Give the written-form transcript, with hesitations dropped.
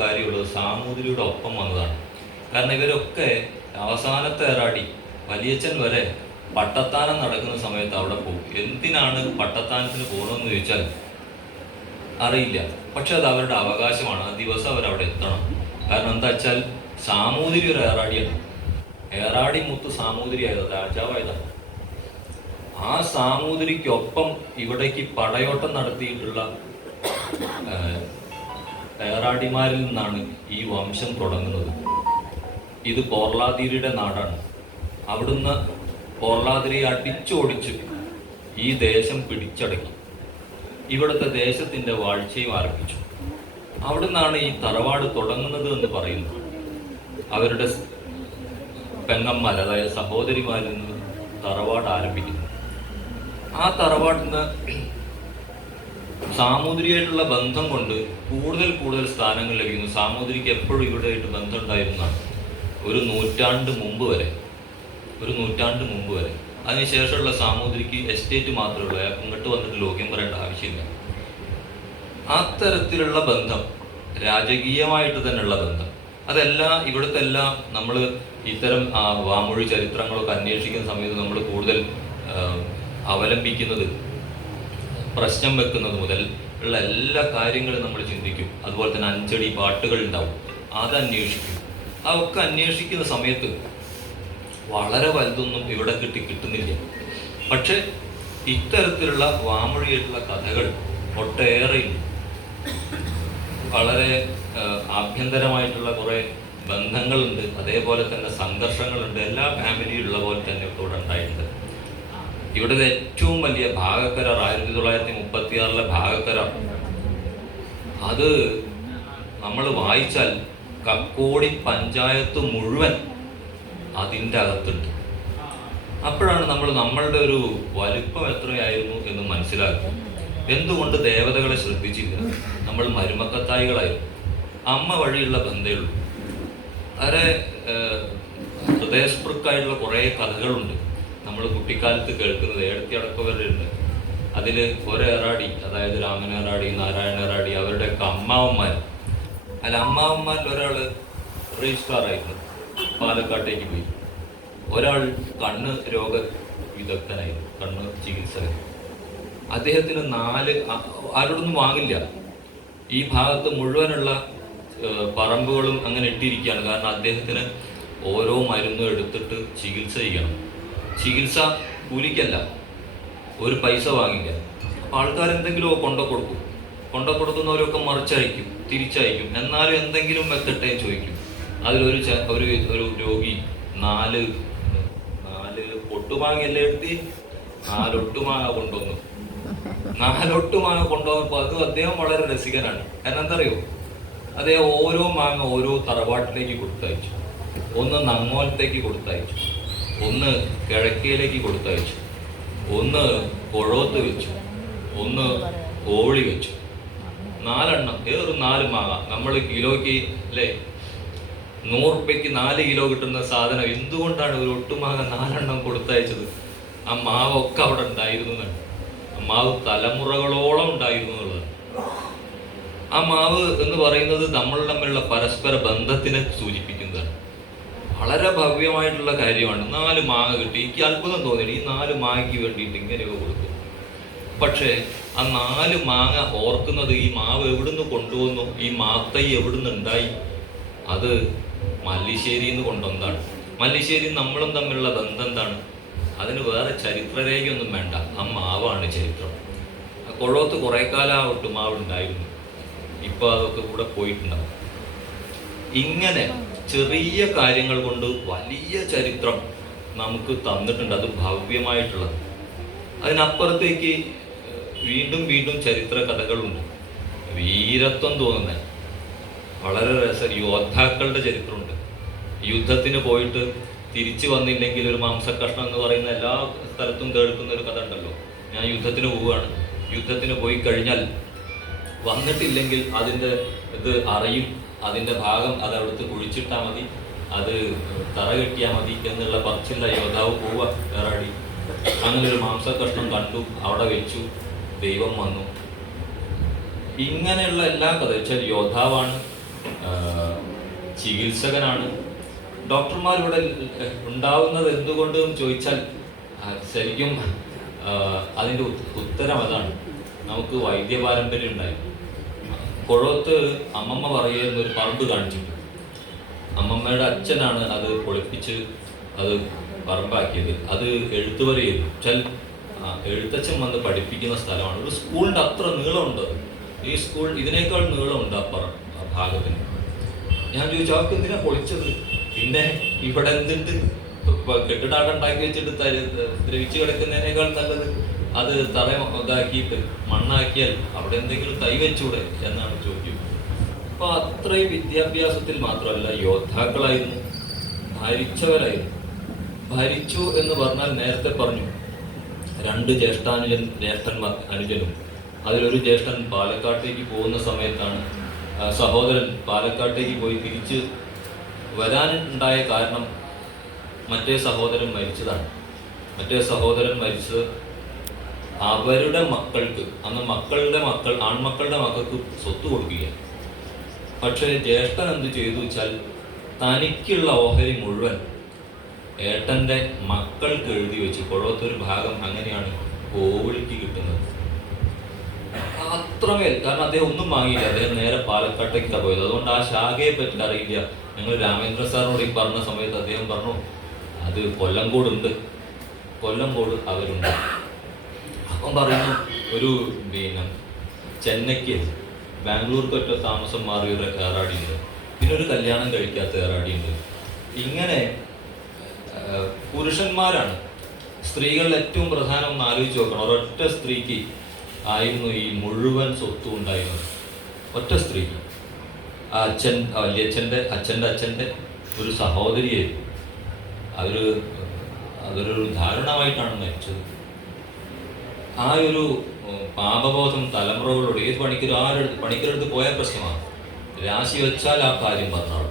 കാര്യമുള്ളത് സാമൂതിരിയുടെ ഒപ്പം വന്നതാണ്. കാരണം ഇവരൊക്കെ അവസാനത്തെ ഏറാടി വലിയച്ഛൻ വരെ പട്ടത്താനം നടക്കുന്ന സമയത്ത് അവിടെ പോകും. എന്തിനാണ് പട്ടത്താനത്തിന് പോകണമെന്ന് ചോദിച്ചാൽ അറിയില്ല. പക്ഷെ അത് അവരുടെ അവകാശമാണ്. ആ ദിവസം അവരവിടെ എത്തണം. കാരണം എന്താ വെച്ചാൽ സാമൂതിരി ഒരു ഏറാടിയാണ്. ഏറാടി മുത്ത് സാമൂതിരിയായത്, രാജാവായതാണ്. ആ സാമൂതിരിക്കൊപ്പം ഇവിടേക്ക് പടയോട്ടം നടത്തിയിട്ടുള്ള ഏറാടിമാരിൽ നിന്നാണ് ഈ വംശം തുടങ്ങുന്നത്. ഇത് പോർലാതിരിയുടെ നാടാണ്. അവിടുന്ന് പോർലാതിരിയെ അടിച്ചോടിച്ച് ഈ ദേശം പിടിച്ചടക്കി ഇവിടുത്തെ ദേശത്തിൻ്റെ വാഴ്ചയും ആരംഭിച്ചു. അവിടുന്നാണ് ഈ തറവാട് തുടങ്ങുന്നത് എന്ന് പറയുന്നത്. അവരുടെ പെങ്ങന്മാർ, അതായത് സഹോദരിമാരിൽ നിന്ന് തറവാട് ആരംഭിക്കുന്നു. ആ തറവാട്ടിൽ നിന്ന് സാമൂതിരിയായിട്ടുള്ള ബന്ധം കൊണ്ട് കൂടുതൽ സ്ഥാനങ്ങൾ ലഭിക്കുന്നു. സാമൂതിരിക്ക് എപ്പോഴും ഇവിടെയായിട്ട് ബന്ധം ഉണ്ടായിരുന്നതാണ്. ഒരു നൂറ്റാണ്ട് മുമ്പ് വരെ. അതിനുശേഷമുള്ള സാമൂതിരിക്ക് എസ്റ്റേറ്റ് മാത്രമേ ഉള്ളൂ. അയാൾക്ക് ഇങ്ങോട്ട് വന്നിട്ട് ലോക്യം പറയേണ്ട ആവശ്യമില്ല. അത്തരത്തിലുള്ള ബന്ധം, രാജകീയമായിട്ട് തന്നെയുള്ള ബന്ധം, അതെല്ലാം ഇവിടുത്തെ എല്ലാം നമ്മൾ ഇത്തരം വാമൊഴി ചരിത്രങ്ങളൊക്കെ അന്വേഷിക്കുന്ന സമയത്ത് നമ്മൾ കൂടുതൽ അവലംബിക്കുന്നത്, പ്രശ്നം വെക്കുന്നത് മുതൽ ഉള്ള എല്ലാ കാര്യങ്ങളും നമ്മൾ ചിന്തിക്കും. അതുപോലെ തന്നെ അഞ്ചടി പാട്ടുകൾ ഉണ്ടാവും, അത് അന്വേഷിക്കും. അതൊക്കെ അന്വേഷിക്കുന്ന സമയത്ത് വളരെ വലുതൊന്നും ഇവിടെ കിട്ടുന്നില്ല. പക്ഷെ ഇത്തരത്തിലുള്ള വാമൊഴിയായിട്ടുള്ള കഥകൾ ഒട്ടേറെയുണ്ട്. വളരെ ആഭ്യന്തരമായിട്ടുള്ള കുറേ ബന്ധങ്ങളുണ്ട്, അതേപോലെ തന്നെ സംഘർഷങ്ങളുണ്ട്. എല്ലാ ഫാമിലിയിലുള്ള പോലെ തന്നെ ഇവിടെ ഉണ്ടായിട്ടുണ്ട്. ഇവിടുത്തെ ഏറ്റവും വലിയ ഭാഗക്കരാർ 1936 ഭാഗക്കരാർ, അത് നമ്മൾ വായിച്ചാൽ കക്കോടി പഞ്ചായത്ത് മുഴുവൻ അതിൻ്റെ അകത്തുണ്ട്. അപ്പോഴാണ് നമ്മളുടെ ഒരു വലിപ്പം എത്രയായിരുന്നു എന്ന് മനസ്സിലാക്കി. എന്തുകൊണ്ട് ദേവതകളെ ശ്രദ്ധിച്ചില്ല? നമ്മൾ മരുമക്കത്തായികളായിരുന്നു. അമ്മ വഴിയുള്ള ബന്ധമുള്ളൂ. വളരെ ഹൃദയസ്പൃക്കായിട്ടുള്ള കുറേ കഥകളുണ്ട് നമ്മൾ കുട്ടിക്കാലത്ത് കേൾക്കുന്നത്. ഏടത്തി അടക്കവരുണ്ട്. അതിൽ ഒരേറാടി, അതായത് രാമനേറാടി, നാരായണേറാടി, അവരുടെയൊക്കെ അമ്മാവന്മാർ, അമ്മാവന്മാരിൽ ഒരാൾ രജിസ്ട്രാറായിരുന്നു, പാലക്കാട്ടേക്ക് പോയി. ഒരാൾ കണ്ണ് രോഗ വിദഗ്ധനായിരുന്നു, കണ്ണ് ചികിത്സകൻ. അദ്ദേഹത്തിന് 4 ആരോടൊന്നും വാങ്ങില്ല. ഈ ഭാഗത്ത് മുഴുവനുള്ള പറമ്പുകളും അങ്ങനെ ഇട്ടിരിക്കുകയാണ്. കാരണം അദ്ദേഹത്തിന് ഓരോ മരുന്നും എടുത്തിട്ട് ചികിത്സ ചെയ്യണം. ചികിത്സ കൂലിക്കല്ല, ഒരു പൈസ വാങ്ങില്ല. അപ്പോൾ ആൾക്കാരെന്തെങ്കിലുമോ കൊടുക്കുന്നവരൊക്കെ മറിച്ചയക്കും, തിരിച്ചയക്കും. എന്നാലും എന്തെങ്കിലും വെക്കട്ടെ ചോദിക്കും. അതിലൊരു ഒരു രോഗി 4 ഒട്ടുമാങ്ങയല്ലേ എടുത്തി 4 ഒട്ടുമാങ്ങ കൊണ്ടുവന്നു. 4 ഒട്ടുമാങ്ങ കൊണ്ടുവന്നപ്പോൾ അത് അദ്ദേഹം വളരെ രസികനാണ്. കാരണം എന്താ അറിയോ, അദ്ദേഹം ഓരോ മാങ്ങ ഓരോ തറവാട്ടിലേക്ക് കൊടുത്തയച്ചു. ഒന്ന് നങ്ങോലത്തേക്ക് കൊടുത്തയച്ചു, ഒന്ന് കിഴക്കയിലേക്ക് കൊടുത്തയച്ചു, ഒന്ന് കൊഴോത്ത് വെച്ചു, ഒന്ന് കോഴി വെച്ചു. 4 എണ്ണം, ഏതൊരു 4 മാങ്ങ. നമ്മൾ കിലോയ്ക്ക് അല്ലേ 100 രൂപയ്ക്ക് 4 കിലോ കിട്ടുന്ന സാധനം എന്തുകൊണ്ടാണ് ഒരു ഒട്ടുമാങ്ങ 4 എണ്ണം കൊടുത്തയച്ചത്? ആ മാവൊക്കെ അവിടെ ഉണ്ടായിരുന്നു എന്നാണ്. ആ മാവ് തലമുറകളോളം ഉണ്ടായിരുന്നു എന്നുള്ളത്. ആ മാവ് എന്ന് പറയുന്നത് നമ്മൾ തമ്മിലുള്ള പരസ്പര ബന്ധത്തിനെ സൂചിപ്പിക്കുന്നതാണ്. വളരെ ഭവ്യമായിട്ടുള്ള കാര്യമാണ്. 4 മാങ്ങ കിട്ടി. എനിക്ക് അത്ഭുതം തോന്നി, ഈ 4 മാങ്ങയ്ക്ക് വേണ്ടിയിട്ട് ഇങ്ങനെയൊക്കെ കൊടുക്കും. പക്ഷേ ആ 4 മാങ്ങ ഓർക്കുന്നത് ഈ മാവ് എവിടുന്ന് കൊണ്ടുവന്നു, ഈ മാത്തൈ എവിടുന്ന് ഉണ്ടായി, അത് മല്ലിശ്ശേരിയിൽ നിന്ന് കൊണ്ടുവന്നതാണ്. മല്ലിശ്ശേരി നമ്മളും തമ്മിലുള്ള ബന്ധം എന്താണ്? അതിന് വേറെ ചരിത്രരേഖയൊന്നും വേണ്ട, ആ മാവാണ് ചരിത്രം. കൊഴോത്ത് കുറേ കാലം ആ ഒട്ടുമാവ് ഉണ്ടായിരുന്നു, ഇപ്പോൾ അതൊക്കെ കൂടെ പോയിട്ടുണ്ടാവും. ഇങ്ങനെ ചെറിയ കാര്യങ്ങൾ കൊണ്ട് വലിയ ചരിത്രം നമുക്ക് തന്നിട്ടുണ്ട്, അത് ഭവ്യമായിട്ടുള്ളത്. അതിനപ്പുറത്തേക്ക് വീണ്ടും ചരിത്ര കഥകളുണ്ട്. വീരത്വം തോന്നുന്ന വളരെ യോദ്ധാക്കളുടെ ചരിത്രമുണ്ട്. യുദ്ധത്തിന് പോയിട്ട് തിരിച്ചു വന്നില്ലെങ്കിൽ ഒരു മാംസക്കഷ്ണം എന്ന് പറയുന്ന എല്ലാ സ്ഥലത്തും കേൾക്കുന്ന ഒരു കഥ ഉണ്ടല്ലോ. ഞാൻ യുദ്ധത്തിന് പോവുകയാണ്, യുദ്ധത്തിന് പോയി കഴിഞ്ഞാൽ വന്നിട്ടില്ലെങ്കിൽ അതിൻ്റെ ഇത് അറിയും, അതിൻ്റെ ഭാഗം അത് അവിടുത്തെ കുഴിച്ചിട്ടാൽ മതി, അത് തറ കെട്ടിയാൽ മതി എന്നുള്ള പറച്ചില്ല യോദ്ധാവ് പോവുക ഏറാടി. അങ്ങനെ ഒരു മാംസക്കഷ്ണം കണ്ടു, അവിടെ വെച്ചു, ദൈവം വന്നു. ഇങ്ങനെയുള്ള എല്ലാ കഥ വെച്ചാൽ യോദ്ധാവാണ് ചികിത്സകനാണ്. ഡോക്ടർമാരിവിടെ ഉണ്ടാവുന്നത് എന്തുകൊണ്ടെന്ന് ചോദിച്ചാൽ ശരിക്കും അതിൻ്റെ ഉത്തരം അതാണ്. നമുക്ക് വൈദ്യ പാരമ്പര്യം ഉണ്ടായി. കുഴത്ത് അമ്മമ്മ പറയുന്ന ഒരു പറമ്പ് കാണിച്ചിട്ട്, അമ്മമ്മയുടെ അച്ഛനാണ് അത് പൊളിപ്പിച്ച് അത് പറമ്പാക്കിയത്. അത് എഴുത്തുവരെ ചെയ്തു. എഴുത്തച്ഛൻ വന്ന് പഠിപ്പിക്കുന്ന സ്ഥലമാണ്. ഒരു സ്കൂളിൻ്റെ അത്ര നീളമുണ്ട്. ഈ സ്കൂൾ ഇതിനേക്കാൾ നീളമുണ്ട് ആ ഭാഗത്തിന്. ഞാൻ ചോദിച്ചു, അവർക്ക് എന്തിനാ പൊളിച്ചത്? പിന്നെ ഇവിടെ എന്തുണ്ട്? കെട്ടിടാക്കം ഉണ്ടാക്കി വെച്ചിട്ട് ദ്രവിച്ച് കിടക്കുന്നതിനേക്കാൾ നല്ലത് അത് ഇതാക്കിയിട്ട് മണ്ണാക്കിയാൽ അവിടെ എന്തെങ്കിലും തൈ വെച്ചൂടെ എന്നാണ് ചോദ്യം. അപ്പൊ അത്രയും വിദ്യാഭ്യാസത്തിൽ മാത്രമല്ല, യോദ്ധാക്കളായിരുന്നു, ഭരിച്ചവരായിരുന്നു. ഭരിച്ചു എന്ന് പറഞ്ഞാൽ നേരത്തെ പറഞ്ഞു, 2 ജ്യേഷ്ഠന്മാർ അനുജനും. അതിലൊരു ജ്യേഷ്ഠൻ പാലക്കാട്ടേക്ക് പോകുന്ന സമയത്താണ് സഹോദരൻ പാലക്കാട്ടേക്ക് പോയി തിരിച്ച് വരാനുണ്ടായ കാരണം മറ്റേ സഹോദരൻ മരിച്ചതാണ്. മറ്റേ സഹോദരൻ മരിച്ചത് അവരുടെ മക്കൾക്ക്, അന്ന് ആൺമക്കളുടെ മക്കൾക്ക് സ്വത്ത് കൊടുക്കുക. പക്ഷേ ജ്യേഷ്ഠൻ എന്ത് ചെയ്തു വെച്ചാൽ തനിക്കുള്ള ഓഹരി മുഴുവൻ ഏട്ടൻ്റെ മക്കൾക്ക് എഴുതി വെച്ച്. കുഴത്തൊരു ഭാഗം അങ്ങനെയാണ് കോവിളിക്ക് കിട്ടുന്നത്. അത്രമേൽ, കാരണം അദ്ദേഹം ഒന്നും വാങ്ങിയില്ല. അദ്ദേഹം നേരെ പാലക്കാട്ടേക്കാണ് പോയത്. അതുകൊണ്ട് ആ ശാഖയെ പറ്റി അറിയില്ല. ഞങ്ങൾ രാമേന്ദ്ര സാറിനോട് ഈ പറഞ്ഞ സമയത്ത് അദ്ദേഹം പറഞ്ഞു, അത് കൊല്ലംകോടുണ്ട്, കൊല്ലംകോട് അവരുണ്ട്. അപ്പം പറയുന്നു, ഒരു ചെന്നൈക്ക് ബാംഗ്ലൂർക്ക് ഒറ്റ താമസം മാറിയൊരു ഏറാടിയുണ്ട്, പിന്നെ ഒരു കല്യാണം കഴിക്കാത്ത ഏറാടിയുണ്ട്. ഇങ്ങനെ പുരുഷന്മാരാണ്. സ്ത്രീകളിൽ ഏറ്റവും പ്രധാനം ഒന്ന് ആലോചിച്ച് നോക്കണം. ഒരൊറ്റ സ്ത്രീക്ക് ആയിരുന്നു ഈ മുഴുവൻ സ്വത്തും ഉണ്ടായിരുന്നത്. ഒറ്റ സ്ത്രീക്ക്. വല്യച്ഛൻ്റെ അച്ഛൻ്റെ ഒരു സഹോദരിയായിരുന്നു. അതൊരു ധാരണമായിട്ടാണ് മരിച്ചത്. ആ ഒരു പാപബോധം തലമുറകളോട് ഏത് പണിക്കരെടുത്ത് പോയ പ്രശ്നമാണ്. രാശി വെച്ചാൽ ആ കാര്യം പറഞ്ഞോളൂ.